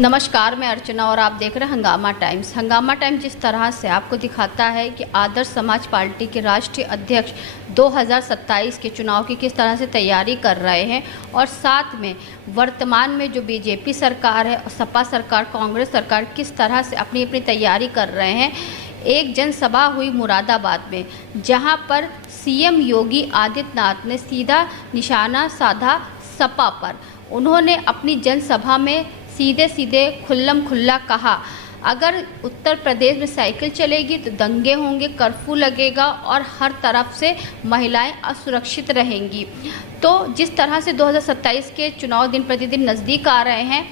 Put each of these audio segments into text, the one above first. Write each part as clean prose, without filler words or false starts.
नमस्कार, मैं अर्चना और आप देख रहे हैं हंगामा टाइम्स। हंगामा टाइम्स जिस तरह से आपको दिखाता है कि आदर्श समाज पार्टी के राष्ट्रीय अध्यक्ष 2027 के चुनाव की किस तरह से तैयारी कर रहे हैं और साथ में वर्तमान में जो बीजेपी सरकार है, सपा सरकार, कांग्रेस सरकार किस तरह से अपनी अपनी तैयारी कर रहे हैं। एक जनसभा हुई मुरादाबाद में, जहां पर सीएम योगी आदित्यनाथ ने सीधा निशाना साधा सपा पर। उन्होंने अपनी जनसभा में सीधे सीधे खुल्लम खुल्ला कहा, अगर उत्तर प्रदेश में साइकिल चलेगी तो दंगे होंगे, कर्फ्यू लगेगा और हर तरफ से महिलाएं असुरक्षित रहेंगी। तो जिस तरह से 2027 के चुनाव दिन प्रतिदिन नज़दीक आ रहे हैं,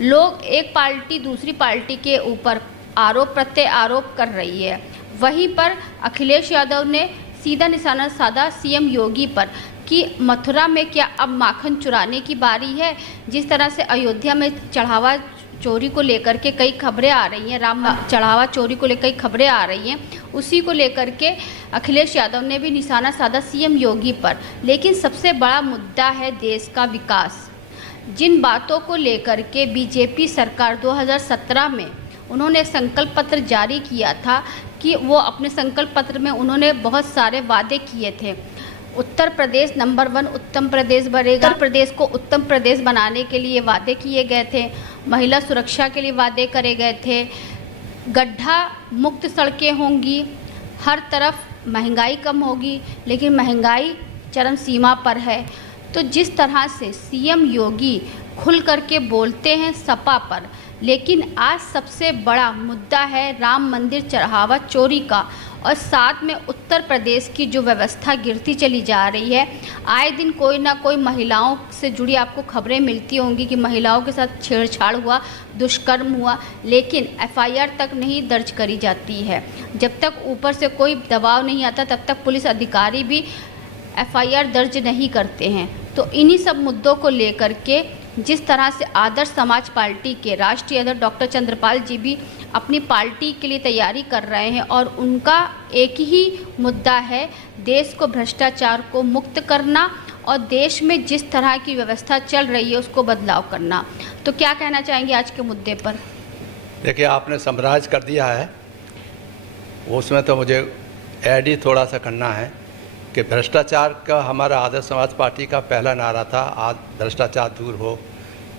लोग एक पार्टी दूसरी पार्टी के ऊपर आरोप प्रत्यारोप कर रही है। वहीं पर अखिलेश यादव ने सीधा निशाना साधा सीएम योगी पर कि मथुरा में क्या अब माखन चुराने की बारी है। जिस तरह से अयोध्या में चढ़ावा चोरी को लेकर के कई खबरें आ रही हैं, राम चढ़ावा चोरी को लेकर कई खबरें आ रही हैं, उसी को लेकर के अखिलेश यादव ने भी निशाना साधा सीएम योगी पर। लेकिन सबसे बड़ा मुद्दा है देश का विकास। जिन बातों को लेकर के बीजेपी सरकार 2017 में उन्होंने एक संकल्प पत्र जारी किया था कि वो अपने संकल्प पत्र में उन्होंने बहुत सारे वादे किए थे। उत्तर प्रदेश नंबर 1 उत्तम प्रदेश बनेगा, उत्तर प्रदेश को उत्तम प्रदेश बनाने के लिए वादे किए गए थे, महिला सुरक्षा के लिए वादे करे गए थे, गड्ढा मुक्त सड़कें होंगी, हर तरफ महंगाई कम होगी। लेकिन महंगाई चरम सीमा पर है। तो जिस तरह से सीएम योगी खुल करके बोलते हैं सपा पर, लेकिन आज सबसे बड़ा मुद्दा है राम मंदिर चढ़ावा चोरी का और साथ में उत्तर प्रदेश की जो व्यवस्था गिरती चली जा रही है। आए दिन कोई ना कोई महिलाओं से जुड़ी आपको खबरें मिलती होंगी कि महिलाओं के साथ छेड़छाड़ हुआ, दुष्कर्म हुआ, लेकिन एफआईआर तक नहीं दर्ज करी जाती है। जब तक ऊपर से कोई दबाव नहीं आता तब तक पुलिस अधिकारी भी एफआईआर दर्ज नहीं करते हैं। तो इन्हीं सब मुद्दों को लेकर के जिस तरह से आदर्श समाज पार्टी के राष्ट्रीय अध्यक्ष डॉक्टर चंद्रपाल जी भी अपनी पार्टी के लिए तैयारी कर रहे हैं और उनका एक ही मुद्दा है, देश को भ्रष्टाचार को मुक्त करना और देश में जिस तरह की व्यवस्था चल रही है उसको बदलाव करना। तो क्या कहना चाहेंगे आज के मुद्दे पर? देखिए, आपने समराइज कर दिया है, उसमें तो मुझे ऐड ही थोड़ा सा करना है कि भ्रष्टाचार का हमारा आदर्श समाज पार्टी का पहला नारा था, आज भ्रष्टाचार दूर हो।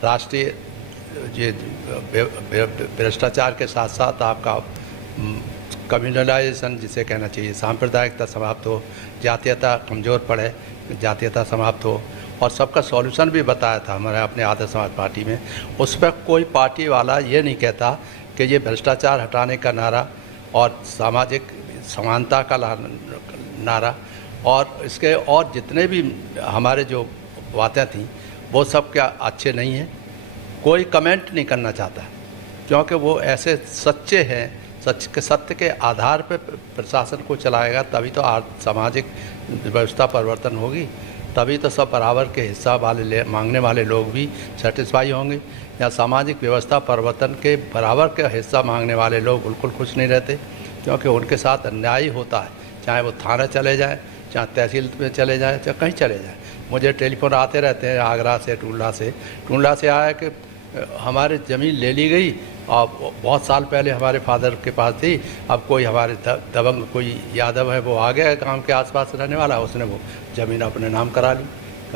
राष्ट्रीय ये भ्रष्टाचार के साथ साथ आपका कम्युनलाइजेशन जिसे कहना चाहिए, सांप्रदायिकता समाप्त हो, जातीयता कमज़ोर पड़े, जातीयता समाप्त हो, और सबका सॉल्यूशन भी बताया था हमारे अपने आदर्श समाज पार्टी में। उस पर कोई पार्टी वाला ये नहीं कहता कि ये भ्रष्टाचार हटाने का नारा और सामाजिक समानता का नारा और इसके और जितने भी हमारे जो बातें थीं वो सब क्या अच्छे नहीं हैं। कोई कमेंट नहीं करना चाहता क्योंकि वो ऐसे सच्चे हैं, सत्य के आधार पर प्रशासन को चलाएगा तभी तो सामाजिक व्यवस्था परिवर्तन होगी, तभी तो सब बराबर के हिस्सा वाले मांगने वाले लोग भी सेटिस्फाई होंगे। या सामाजिक व्यवस्था परिवर्तन के बराबर के हिस्सा मांगने वाले लोग बिल्कुल खुश नहीं रहते क्योंकि उनके साथ अन्याय होता है, चाहे वो थाना चले जाए, चाहे तहसील में चले जाए, चाहे कहीं चले जाए। मुझे टेलीफोन आते रहते हैं आगरा से, टूंडला से आया कि हमारी ज़मीन ले ली गई और बहुत साल पहले हमारे फादर के पास थी, अब कोई हमारे दबंग कोई यादव है वो आ गया गांव के आसपास रहने वाला, उसने वो ज़मीन अपने नाम करा ली।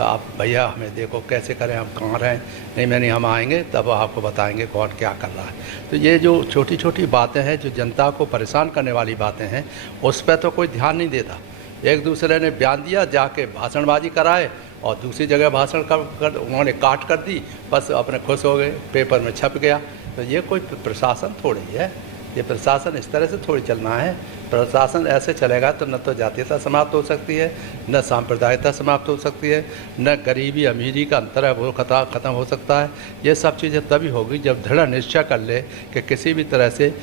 आप भैया हमें देखो कैसे करें, हम कहाँ रहें? नहीं हम आएंगे तब आपको बताएंगे कौन क्या कर रहा है। तो ये जो छोटी छोटी बातें हैं जो जनता को परेशान करने वाली बातें हैं उस पर तो कोई ध्यान नहीं देता। एक दूसरे ने बयान दिया, जाके भाषणबाजी कराए और दूसरी जगह भाषण कर उन्होंने काट कर दी, बस अपने खुश हो गए, पेपर में छप गया। तो ये कोई प्रशासन थोड़ी है, ये प्रशासन इस तरह से थोड़ी चलना है। प्रशासन ऐसे चलेगा तो न तो जातीयता समाप्त हो सकती है, न सांप्रदायिकता समाप्त हो सकती है, न गरीबी अमीरी का अंतर है वो ख़त्म हो सकता है। ये सब चीज़ें तभी होगी जब दृढ़ निश्चय कर ले कि किसी भी तरह से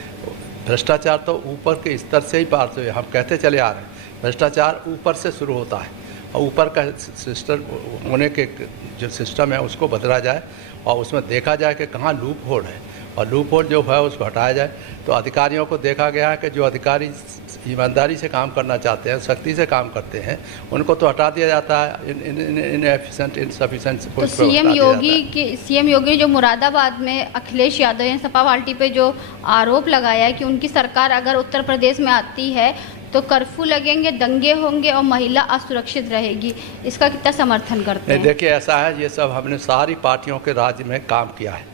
भ्रष्टाचार तो ऊपर के स्तर से ही पार से हम कहते चले आ रहे हैं, भ्रष्टाचार ऊपर से शुरू होता है और ऊपर का सिस्टम होने के जो सिस्टम है उसको बदला जाए और उसमें देखा जाए कि कहाँ लूप होल है और लूप होल जो है उसको हटाया जाए। तो अधिकारियों को देखा गया है कि जो अधिकारी ईमानदारी से काम करना चाहते हैं, सख्ती से काम करते हैं, उनको तो हटा दिया जाता है। Inefficient, insufficient. तो सीएम योगी जो मुरादाबाद में अखिलेश यादव ने सपा पार्टी पे जो आरोप लगाया है कि उनकी सरकार अगर उत्तर प्रदेश में आती है तो कर्फ्यू लगेंगे, दंगे होंगे और महिला असुरक्षित रहेगी, इसका कितना समर्थन करते हैं? देखिए, ऐसा है, ये सब हमने सारी पार्टियों के राज्य में काम किया है।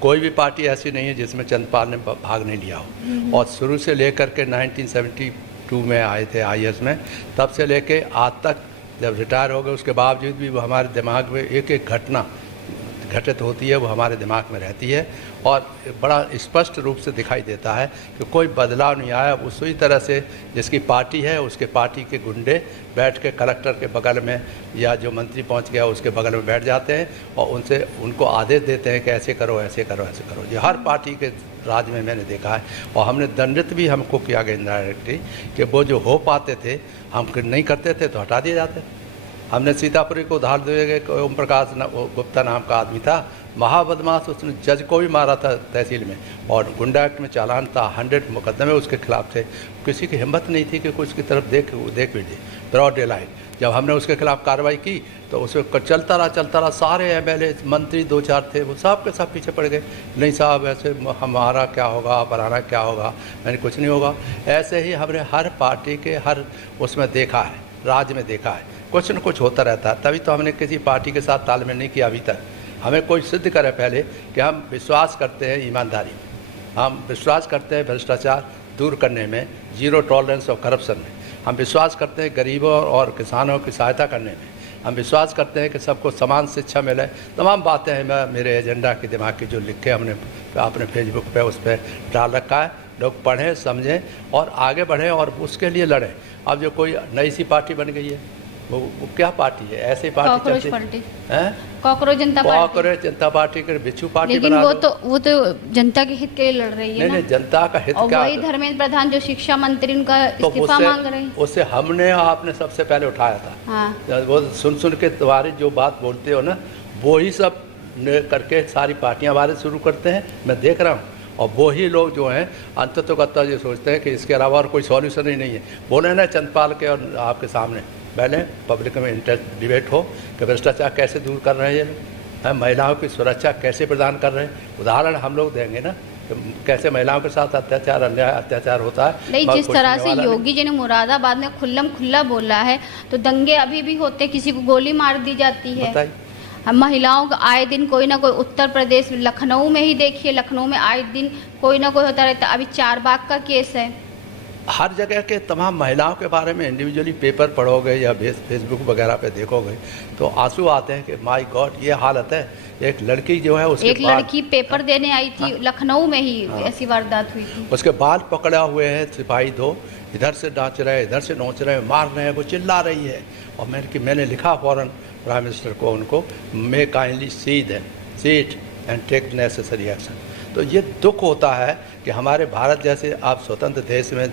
कोई भी पार्टी ऐसी नहीं है जिसमें चंद्रपाल ने भाग नहीं लिया हो। और शुरू से लेकर के 1972 में आए थे IAS में, तब से लेके आज तक, जब रिटायर हो गए उसके बावजूद भी वो हमारे दिमाग में एक एक घटना घटित होती है, वो हमारे दिमाग में रहती है और बड़ा स्पष्ट रूप से दिखाई देता है कि कोई बदलाव नहीं आया। उसी तरह से जिसकी पार्टी है उसके पार्टी के गुंडे बैठ के कलेक्टर के बगल में या जो मंत्री पहुंच गया उसके बगल में बैठ जाते हैं और उनको आदेश देते हैं कि ऐसे करो, ऐसे करो, ऐसे करो। ये हर पार्टी के राज में मैंने देखा है और हमने दंडित भी हमको किया गया इनडायरेक्टली कि वो जो हो पाते थे हम नहीं करते थे तो हटा दिए जाते। हमने सीतापुरी को उदाहरण दिए गए, ओम प्रकाश गुप्ता नाम का आदमी था, महाबदमाश, उसने जज को भी मारा था तहसील में और गुंडा एक्ट में चालान था, 100 मुकदमे उसके खिलाफ थे। किसी की हिम्मत नहीं थी कि कुछ की तरफ देख भी दे। ब्रॉड डे लाइट जब हमने उसके खिलाफ कार्रवाई की तो उसमें चलता रहा। सारे MLA मंत्री 2-4 थे, वो सब के सब पीछे पड़ गए। नहीं साहब, ऐसे हमारा क्या होगा, बनाना क्या होगा, यानी कुछ नहीं होगा। ऐसे ही हमने हर पार्टी के हर उसमें देखा है, राज्य में देखा है, कुछ न कुछ होता रहता है। तभी तो हमने किसी पार्टी के साथ तालमेल नहीं किया अभी तक। हमें कोई सिद्ध करे पहले कि हम विश्वास करते हैं ईमानदारी में, हम विश्वास करते हैं भ्रष्टाचार दूर करने में, जीरो टॉलरेंस ऑफ करप्शन में, हम विश्वास करते हैं गरीबों और किसानों की सहायता करने में, हम विश्वास करते हैं कि सबको समान शिक्षा मिले। तमाम बातें हैं मैं मेरे एजेंडा के दिमाग की जो लिखे हमने अपने फेसबुक पे उस पर डाल रखा है। लोग पढ़ें, समझें और आगे बढ़ें और उसके लिए लड़ें। अब जो कोई नई सी पार्टी बन गई है वो क्या पार्टी है? ऐसी पार्टी चलती है, कॉकरोच जनता पार्टी के बिच्छू पार्टी। लेकिन वो तो जनता के हित के लिए लड़ रही है। नहीं, जनता का हित क्या? वही धर्मेंद्र प्रधान जो शिक्षा मंत्री उनका इस्तीफा मांग रहे हैं, उससे हमने आपने सबसे पहले उठाया था। हाँ। वो सुन के तुम्हारी जो बात बोलते हो ना, वो ही सब करके सारी पार्टियां वाले शुरू करते हैं, मैं देख रहा हूँ। और वही लोग जो हैं अंततोगत्ता ये सोचते हैं कि इसके अलावा और कोई सॉल्यूशन ही नहीं है। बोले ना चंद्रपाल के और आपके सामने पहले पब्लिक में इंटरेस्ट डिबेट हो कि भ्रष्टाचार कैसे दूर कर रहे हैं ये लोग, महिलाओं की सुरक्षा कैसे प्रदान कर रहे हैं। उदाहरण हम लोग देंगे ना कैसे महिलाओं के साथ अत्याचार, अन्याय, अत्याचार होता है। नहीं, जिस तरह से योगी जी ने मुरादाबाद में खुल्ला बोला है तो दंगे अभी भी होते, किसी को गोली मार दी जाती है। महिलाओं का आए दिन कोई ना कोई, उत्तर प्रदेश लखनऊ में ही देखिए, लखनऊ में आए दिन कोई ना कोई होता रहता। अभी चारबाग का केस है। हर जगह के तमाम महिलाओं के बारे में इंडिविजुअली पेपर पढ़ोगे या फेसबुक वगैरह पे देखोगे तो आंसू आते हैं कि माय गॉड ये हालत है। एक लड़की जो है उसके एक लड़की पेपर देने आई थी। हाँ। लखनऊ में ही ऐसी वारदात हुई थी। उसके बाल पकड़ा हुए हैं सिपाही दो, इधर से नाच रहे हैं, इधर से नोच रहे हैं, मार रहे हैं, वो चिल्ला रही है। और मैंने लिखा फौरन प्राइम मिनिस्टर को, उनको, may kindly seat and take necessary action. तो ये दुख होता है कि हमारे भारत जैसे आप स्वतंत्र देश में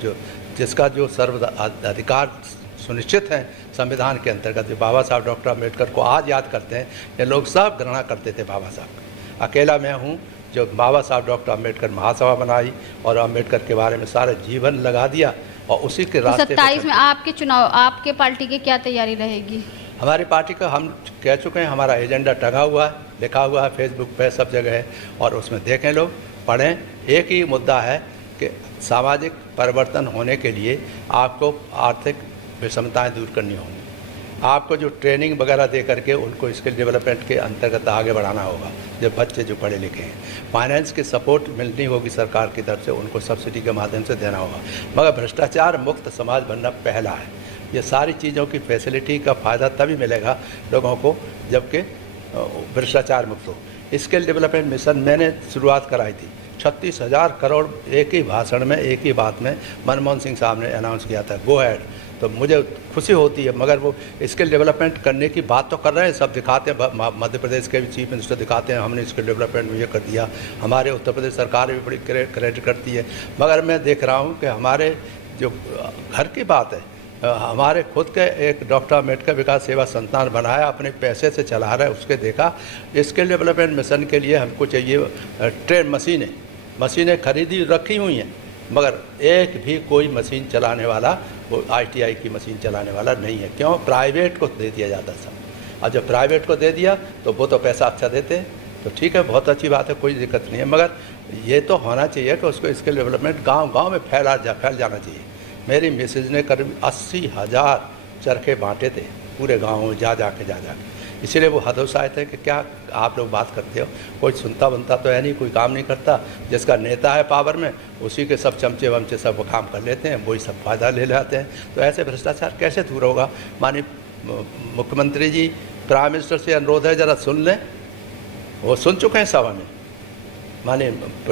जिसका जो सर्व अधिकार सुनिश्चित है संविधान के अंतर्गत, जो बाबा साहब डॉक्टर अम्बेडकर को आज याद करते हैं, ये लोग सब घृणा करते थे बाबा साहब। अकेला मैं हूँ जो बाबा साहब डॉक्टर अम्बेडकर महासभा बनाई और अम्बेडकर के बारे में सारा जीवन लगा दिया और उसी के रास्ते 27 में आपके चुनाव, आपके पार्टी की क्या तैयारी रहेगी? हमारी पार्टी का हम कह चुके हैं, हमारा एजेंडा टंगा हुआ है, लिखा हुआ है, फेसबुक पे सब जगह है और उसमें देखें, लोग पढ़ें। एक ही मुद्दा है कि सामाजिक परिवर्तन होने के लिए आपको आर्थिक विषमताएं दूर करनी होंगी। आपको जो ट्रेनिंग वगैरह दे करके उनको स्किल डेवलपमेंट के अंतर्गत आगे बढ़ाना होगा। जो बच्चे जो पढ़े लिखे हैं, फाइनेंस की सपोर्ट मिलनी होगी सरकार की तरफ से, उनको सब्सिडी के माध्यम से देना होगा। मगर भ्रष्टाचार मुक्त समाज बनना पहला है। ये सारी चीज़ों की फैसिलिटी का फ़ायदा तभी मिलेगा लोगों को जबकि भ्रष्टाचार मुक्त हो। स्किल डेवलपमेंट मिशन मैंने शुरुआत कराई थी, 36,000 करोड़ एक ही भाषण में, एक ही बात में मनमोहन सिंह साहब ने अनाउंस किया था, गो हैड। तो मुझे खुशी होती है। मगर वो स्किल डेवलपमेंट करने की बात तो कर रहे हैं, सब दिखाते हैं, मध्य प्रदेश के भी चीफ मिनिस्टर दिखाते हैं हमने स्किल डेवलपमेंट में ये कर दिया, हमारे उत्तर प्रदेश सरकार भी बड़ी क्रेडिट करती है। मगर मैं देख रहा हूँ कि हमारे जो घर की बात है, हमारे खुद के एक डॉक्टर अम्बेडकर विकास सेवा संस्थान बनाया, अपने पैसे से चला रहा है, उसके देखा स्किल डेवलपमेंट मिशन के लिए हमको चाहिए ट्रेन मशीनें खरीदी रखी हुई हैं, मगर एक भी कोई मशीन चलाने वाला वो ITI की मशीन चलाने वाला नहीं है। क्यों? प्राइवेट को दे दिया जाता सब, और जब प्राइवेट को दे दिया तो वो तो पैसा अच्छा देते हैं, तो ठीक है, बहुत अच्छी बात है, कोई दिक्कत नहीं है। मगर ये तो होना चाहिए कि उसको स्किल डेवलपमेंट गांव-गांव में फैल जाना चाहिए। मेरी मिसेज ने करीब 80,000 चरखे बांटे थे पूरे गाँव में जा जाके, इसीलिए वो हतोत्साहित है कि क्या आप लोग बात करते हो, कोई सुनता बनता तो है नहीं, कोई काम नहीं करता, जिसका नेता है पावर में उसी के सब चमचे वमचे सब वो काम कर लेते हैं, वही सब फायदा ले लेते हैं। तो ऐसे भ्रष्टाचार कैसे दूर होगा? माननीय मुख्यमंत्री जी, प्राइम मिनिस्टर से अनुरोध है जरा सुन लें, वो सुन चुके हैं सभा में। माननीय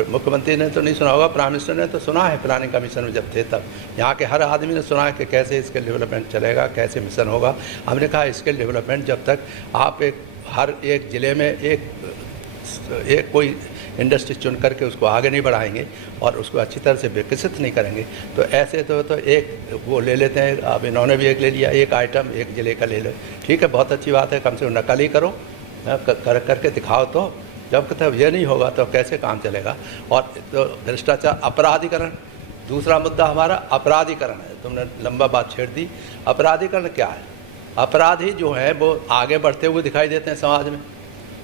मुख्यमंत्री ने तो नहीं सुना होगा, प्राइम मिनिस्टर ने तो सुना है, प्लानिंग कमीशन में जब थे तब यहाँ के हर आदमी ने सुना है कि कैसे स्किल डेवलपमेंट चलेगा, कैसे मिशन होगा। हमने कहा स्किल डेवलपमेंट जब तक आप हर एक ज़िले में एक कोई इंडस्ट्री चुन करके उसको आगे नहीं बढ़ाएंगे और उसको अच्छी तरह से विकसित नहीं करेंगे, तो ऐसे तो एक वो ले लेते हैं। अब इन्होंने भी एक ले लिया, एक आइटम एक ज़िले का ले लो, ठीक है, बहुत अच्छी बात है, कम से कम नकल ही करो, करके दिखाओ। तो जब तक ये नहीं होगा तो कैसे काम चलेगा? और तो भ्रष्टाचार, अपराधीकरण, दूसरा मुद्दा हमारा अपराधीकरण है। तुमने लंबा बात छेड़ दी। अपराधीकरण क्या है? अपराधी जो है वो आगे बढ़ते हुए दिखाई देते हैं समाज में,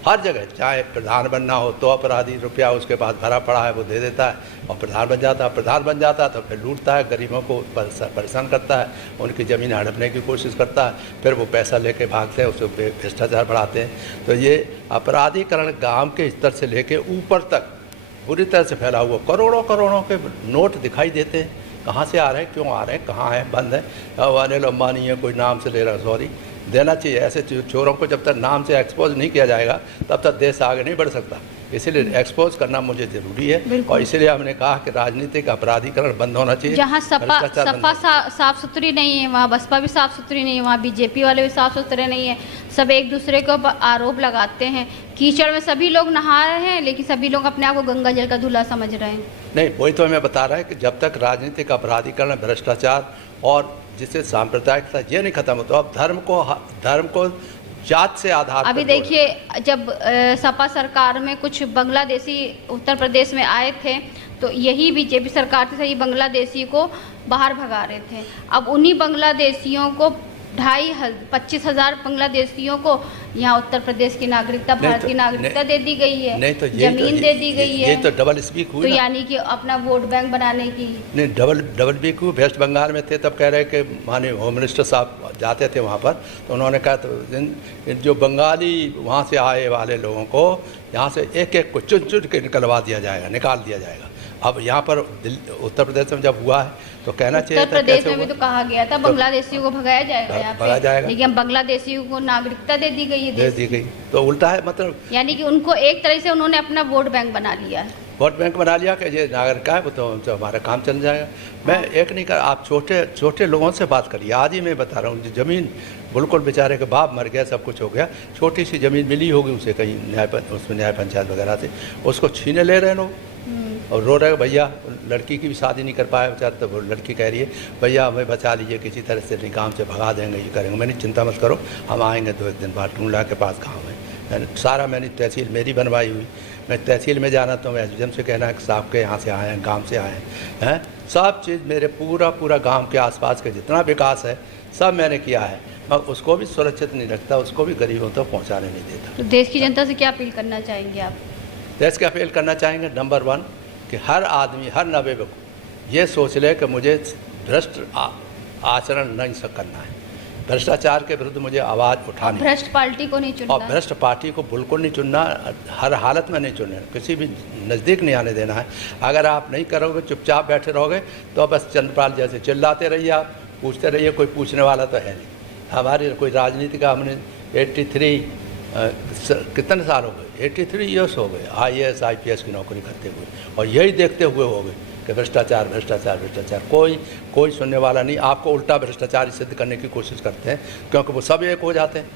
हर जगह। चाहे प्रधान बनना हो तो अपराधी, रुपया उसके पास भरा पड़ा है वो दे देता है और प्रधान बन जाता है तो फिर लूटता है, गरीबों को परेशान करता है, उनकी ज़मीन हड़पने की कोशिश करता है, फिर वो पैसा लेके भागते हैं, उसको भ्रष्टाचार बढ़ाते हैं। तो ये अपराधीकरण गांव के स्तर से लेके ऊपर तक बुरी तरह से फैला हुआ, करोड़ों के नोट दिखाई देते हैं। कहाँ से आ रहे हैं, क्यों आ रहे हैं, कहाँ हैं, बंद है, अनिल अंबानी है, कोई नाम से ले रहा, सॉरी, देना चाहिए। ऐसे चोरों को जब तक नाम से एक्सपोज नहीं किया जाएगा तब तक देश आगे नहीं बढ़ सकता, इसीलिए एक्सपोज करना मुझे ज़रूरी है। और इसीलिए हमने कहा कि राजनीतिक अपराधीकरण बंद होना चाहिए। जहाँ सपा साफ सुथरी नहीं है, वहाँ बसपा भी साफ सुथरी नहीं है, वहाँ बीजेपी वाले भी साफ सुथरे नहीं है, सब एक दूसरे को आरोप लगाते हैं। कीचड़ में सभी लोग नहा रहे हैं, लेकिन सभी लोग अपने आप को गंगा जल का दूल्हा समझ रहे हैं। नहीं, वही तो मैं बता रहा है कि जब तक राजनीतिक अपराधीकरण, भ्रष्टाचार और जिससे सांप्रदायिकता ये नहीं खत्म होता, अब धर्म को जात से आधार। अभी देखिए, जब सपा सरकार में कुछ बांग्लादेशी उत्तर प्रदेश में आए थे तो यही बीजेपी सरकार से सही बांग्लादेशी को बाहर भगा रहे थे। अब उन्हीं बांग्लादेशियों को 25,000 बांग्लादेशियों को यहाँ उत्तर प्रदेश की नागरिकता, भारत की नागरिकता दे दी गई है, नहीं तो जमीन दे दी गई है। ये तो डबल स्पीक हुई, तो यानी कि अपना वोट बैंक बनाने की। नहीं, डबल स्पीक हुई। वेस्ट बंगाल में थे तब कह रहे कि माननीय होम मिनिस्टर साहब जाते थे वहाँ पर, तो उन्होंने कहा तो जो बंगाली वहाँ से आए वाले लोगों को यहाँ से एक को चुन के निकाल दिया जाएगा। अब यहाँ पर उत्तर प्रदेश में जब हुआ है तो कहना चाहिए उत्तर प्रदेश में भी तो कहा गया था बांग्लादेशियों को भगाया जाएगा यहाँ पे, लेकिन बांग्लादेशियों को नागरिकता दे दी गई है। तो उल्टा है, मतलब यानी कि उनको एक तरह से उन्होंने अपना वोट बैंक बना लिया है। वोट बैंक बना लिया कि ये नागरिक है, वो तो हमारा काम चल जाएगा। मैं एक नहीं कर, आप छोटे लोगों से बात करिए। आज ही मैं बता रहा हूँ, ज़मीन बिल्कुल बेचारे के बाप मर गया, सब कुछ हो गया, छोटी सी ज़मीन मिली होगी उसे कहीं उसमें न्याय पंचायत वगैरह से, उसको छीने ले रहे लोग और रो रहे भैया, लड़की की भी शादी नहीं कर पाया बेचारा, तो लड़की कह रही है भैया हमें बचा लीजिए, किसी तरह से निकाम से भगा देंगे, ये करेंगे। मैंने चिंता मत करो, हम आएंगे 2-1 दिन बाद। टूंडला के पास गाँव है, मैंने तहसील मेरी बनवाई हुई, मैं तहसील में जाना तो मैं एसडीएम से कहना है कि साहब के यहाँ से आए हैं, गाँव से आए हैं, सब चीज़ मेरे पूरा गाँव के आसपास के जितना विकास है सब मैंने किया है, मगर उसको भी सुरक्षित नहीं रखता, उसको भी गरीबों तक पहुँचाने नहीं देता। तो देश की जनता से क्या अपील करना चाहेंगे आप? देश की अपील करना चाहेंगे, नंबर 1 कि हर आदमी, हर नवेबे को ये सोच ले कि मुझे भ्रष्ट आचरण नहीं करना है, भ्रष्टाचार के विरुद्ध मुझे आवाज़ उठानी। भ्रष्ट पार्टी को नहीं चुनना, और भ्रष्ट पार्टी को बिल्कुल नहीं चुनना, हर हालत में नहीं चुनना, किसी भी नज़दीक नहीं आने देना है। अगर आप नहीं करोगे, चुपचाप बैठे रहोगे, तो बस चंद्रपाल जैसे चिल्लाते रहिए, आप पूछते रहिए, कोई पूछने वाला तो है नहीं। हमारी कोई राजनीति का, हमने 83 कितने साल हो गए, 83 ईयर्स हो गए IAS IPS की नौकरी करते हुए, और यही देखते हुए हो गए कि भ्रष्टाचार, कोई सुनने वाला नहीं। आपको उल्टा भ्रष्टाचारी सिद्ध करने की कोशिश करते हैं, क्योंकि वो सब एक हो जाते हैं,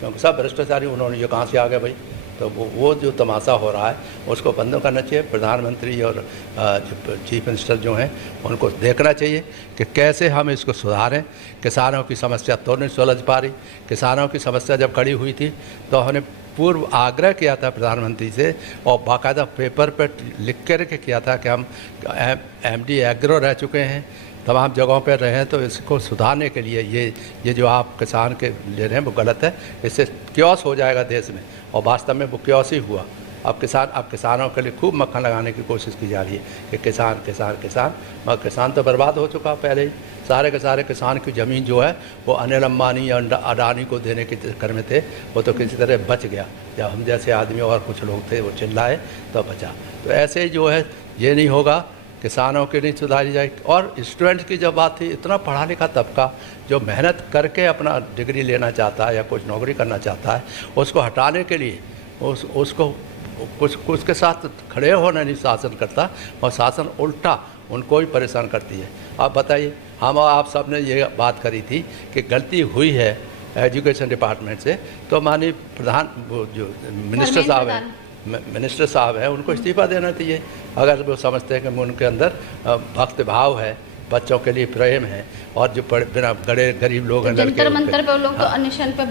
क्योंकि सब भ्रष्टाचारी, उन्होंने ये कहाँ से आ गए भाई। तो वो जो तमाशा हो रहा है उसको बंद करना चाहिए। प्रधानमंत्री और चीफ मिनिस्टर जो हैं उनको देखना चाहिए कि कैसे हम इसको सुधारें। किसानों की समस्या तो नहीं सुलझ पा रही। किसानों की समस्या जब खड़ी हुई थी तो हमने पूर्व आग्रह किया था प्रधानमंत्री से और बाकायदा पेपर पर लिख कर के किया था कि हम MD एग्रो रह चुके हैं, तमाम जगहों पर रहे हैं, तो इसको सुधारने के लिए ये जो आप किसान के ले रहे हैं वो गलत है, इससे क्योस हो जाएगा देश में। और वास्तव में वो क्योस ही हुआ। अब किसानों के लिए खूब मक्खन लगाने की कोशिश की जा रही है कि किसान किसान किसान, मगर किसान तो बर्बाद हो चुका पहले ही। सारे के सारे किसान की ज़मीन जो है वो अनिल अंबानी या अडानी को देने के चक्कर में थे, वो तो किसी तरह बच गया। जब हम जैसे आदमी और कुछ लोग थे वो चिल्लाए तो बचा। तो ऐसे ही जो है ये नहीं होगा, किसानों की नहीं सुधारी जाएगी। और स्टूडेंट्स की जब बात थी, इतना पढ़ा लिखा तबका जो मेहनत करके अपना डिग्री लेना चाहता है या कुछ नौकरी करना चाहता है, उसको हटाने के लिए उसको कुछ के साथ खड़े होना नहीं शासन करता, और शासन उल्टा उनको ही परेशान करती है। आप बताइए, हम आप सब ने ये बात करी थी कि गलती हुई है एजुकेशन डिपार्टमेंट से, तो माननीय प्रधान वो जो मिनिस्टर साहब हैं उनको इस्तीफा देना चाहिए। अगर वो समझते हैं कि उनके अंदर भक्त भाव है, बच्चों के लिए प्रेम है, और जो बिना गरीब लोग हैं, जंतर मंतर पे लोग तो अनशन पे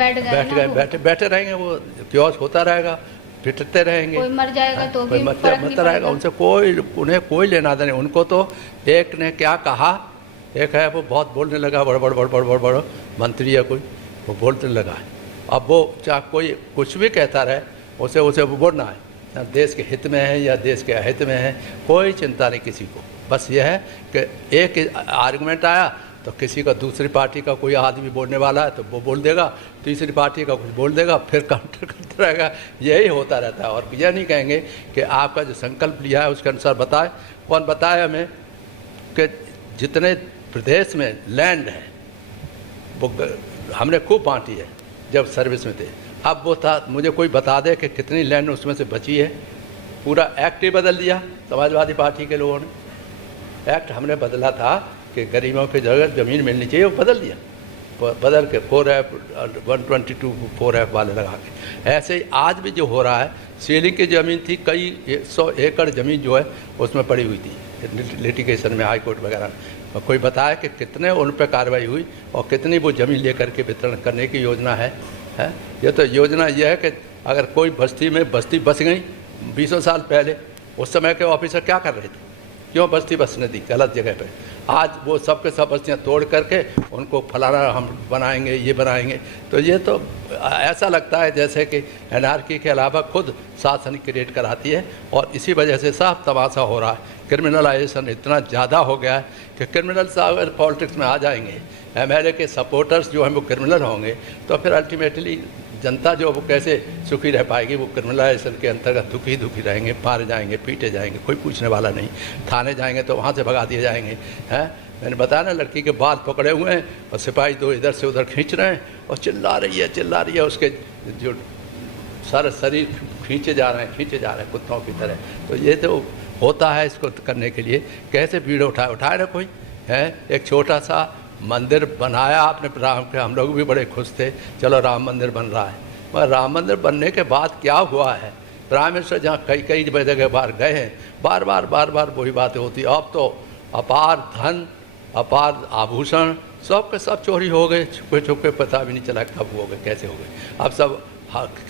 बैठे रहेंगे, वो क्योस होता रहेगा, पिटते रहेंगे, कोई मर जाएगा तो कोई मरता रहेगा, उनसे उन्हें कोई लेना देना। उनको तो एक ने क्या कहा, एक है वो बहुत बोलने लगा, बड़ मंत्री है कोई, वो बोलने लगा है। अब वो चाहे कोई कुछ भी कहता रहे, उसे वो बोलना है, देश के हित में है या देश के अहित में है, कोई चिंता नहीं किसी को। बस यह है कि एक आर्गुमेंट आया तो किसी का दूसरी पार्टी का कोई आदमी बोलने वाला है तो वो बोल देगा, तीसरी पार्टी का कुछ बोल देगा, फिर काउंटर करता रहेगा। यही होता रहता है। और यह नहीं कहेंगे कि आपका जो संकल्प लिया है उसके अनुसार बताए। कौन बताए हमें कि जितने प्रदेश में लैंड है वो हमने खूब बांटी है जब सर्विस में थे। अब वो था, मुझे कोई बता दे कि कितनी लैंड उसमें से बची है। पूरा एक्ट ही बदल दिया समाजवादी पार्टी के लोगों ने। एक्ट हमने बदला था कि गरीबों की जगह ज़मीन मिलनी चाहिए, वो बदल दिया, बदल के 4F 122 4F वाले लगा के। ऐसे ही आज भी जो हो रहा है, सीलिंग की ज़मीन थी, कई 100 एकड़ ज़मीन जो है उसमें पड़ी हुई थी लिटिगेशन में, हाई कोर्ट वगैरह में। कोई बताया कि कितने उन पर कार्रवाई हुई और कितनी वो ज़मीन लेकर के वितरण करने की योजना है। ये तो योजना ये है कि अगर कोई बस्ती में बस्ती बस गई 20 साल पहले, उस समय के ऑफिसर क्या कर रहे थे, क्यों बस्ती बसने दी गलत जगह पे। आज वो सब के सब बस्तियाँ तोड़ करके उनको फलाना हम बनाएंगे, ये बनाएंगे। तो ये तो ऐसा लगता है जैसे कि एनआरकी के अलावा खुद शासन क्रिएट कराती है, और इसी वजह से साफ तमाशा हो रहा है। क्रिमिनलाइजेशन इतना ज़्यादा हो गया है कि क्रिमिनल साहब अगर पॉलिटिक्स में आ जाएंगे, MLA के सपोर्टर्स जो हैं वो क्रिमिनल होंगे, तो फिर अल्टीमेटली जनता जो वो कैसे सुखी रह पाएगी। वो क्रिमिनलाइजेशन के अंतर्गत दुखी रहेंगे, मारे जाएंगे, पीटे जाएंगे, कोई पूछने वाला नहीं। थाने जाएंगे तो वहाँ से भगा दिए जाएंगे। हैं, मैंने बताया ना, लड़की के बाल पकड़े हुए हैं और सिपाही दो इधर से उधर खींच रहे हैं और चिल्ला रही है, उसके जो सारा शरीर खींचे जा रहे हैं कुत्तों की तरह। तो ये तो होता है। इसको करने के लिए कैसे भीड़ उठाए ना कोई है। एक छोटा सा मंदिर बनाया आपने राम के, हम लोग भी बड़े खुश थे, चलो राम मंदिर बन रहा है। मगर राम मंदिर बनने के बाद क्या हुआ है, प्राइम मिनिस्टर जहाँ कई जगह बार गए हैं, बार बार वही बातें होती। अब तो अपार धन, अपार आभूषण सब के सब चोरी हो गए, छुपे पता भी नहीं चला कब हो गए, कैसे हो गए। अब सब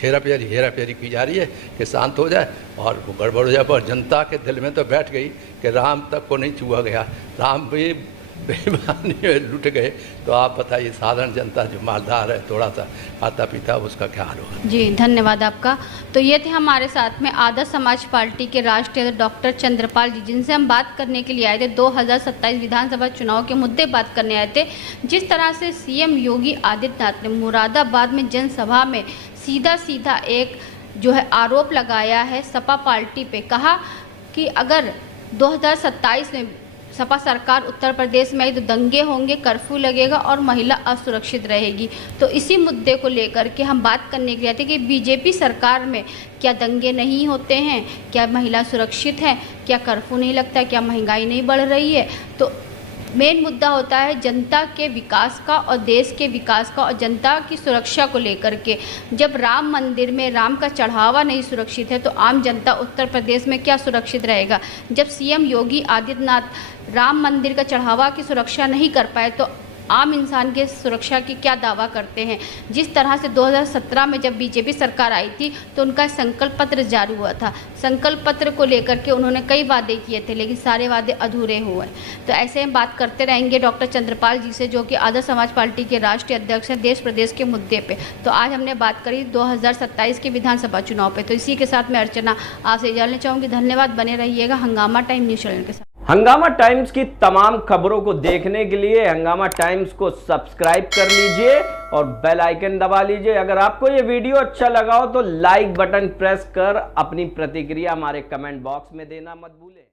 हेरा फेरी की जा रही है कि शांत हो जाए और वो गड़बड़ हो जाए। पर जनता के दिल में तो बैठ गई कि राम तक को नहीं छुआ गया, राम भी बेईमानी में लुट गए। तो आप बताइए साधारण जनता जो मालदार है, थोड़ा सा आता पीता, उसका क्या हाल होगा। जी धन्यवाद आपका। तो ये थे हमारे साथ में आदर्श समाज पार्टी के राष्ट्रीय डॉक्टर चंद्रपाल जी, जिनसे हम बात करने के लिए आए थे 2027 विधानसभा चुनाव के मुद्दे बात करने आए थे। जिस तरह से CM योगी आदित्यनाथ ने मुरादाबाद में जनसभा में सीधा एक जो है आरोप लगाया है सपा पार्टी पे, कहा कि अगर 2027 में सपा सरकार उत्तर प्रदेश में आई तो दंगे होंगे, कर्फ्यू लगेगा और महिला असुरक्षित रहेगी। तो इसी मुद्दे को लेकर के हम बात करने के लिए थे कि बीजेपी सरकार में क्या दंगे नहीं होते हैं, क्या महिला सुरक्षित है, क्या कर्फ्यू नहीं लगता, क्या महंगाई नहीं बढ़ रही है। तो मेन मुद्दा होता है जनता के विकास का और देश के विकास का और जनता की सुरक्षा को लेकर के। जब राम मंदिर में राम का चढ़ावा नहीं सुरक्षित है तो आम जनता उत्तर प्रदेश में क्या सुरक्षित रहेगा। जब CM योगी आदित्यनाथ राम मंदिर का चढ़ावा की सुरक्षा नहीं कर पाए तो आम इंसान के सुरक्षा की क्या दावा करते हैं। जिस तरह से 2017 में जब बीजेपी सरकार आई थी तो उनका संकल्प पत्र जारी हुआ था। संकल्प पत्र को लेकर के उन्होंने कई वादे किए थे, लेकिन सारे वादे अधूरे हुए। तो ऐसे हम बात करते रहेंगे डॉक्टर चंद्रपाल जी से, जो कि आदर्श समाज पार्टी के राष्ट्रीय अध्यक्ष हैं देश प्रदेश के मुद्दे पे। तो आज हमने बात करी 2027 के विधानसभा चुनाव पे। तो इसी के साथ मैं अर्चना आपसे जानना चाहूँगी। धन्यवाद, बने रहिएगा हंगामा टाइम न्यूज़ चैनल के साथ। हंगामा टाइम्स की तमाम खबरों को देखने के लिए हंगामा टाइम्स को सब्सक्राइब कर लीजिए और बेल आइकन दबा लीजिए। अगर आपको ये वीडियो अच्छा लगा हो तो लाइक बटन प्रेस कर अपनी प्रतिक्रिया हमारे कमेंट बॉक्स में देना मत भूलें।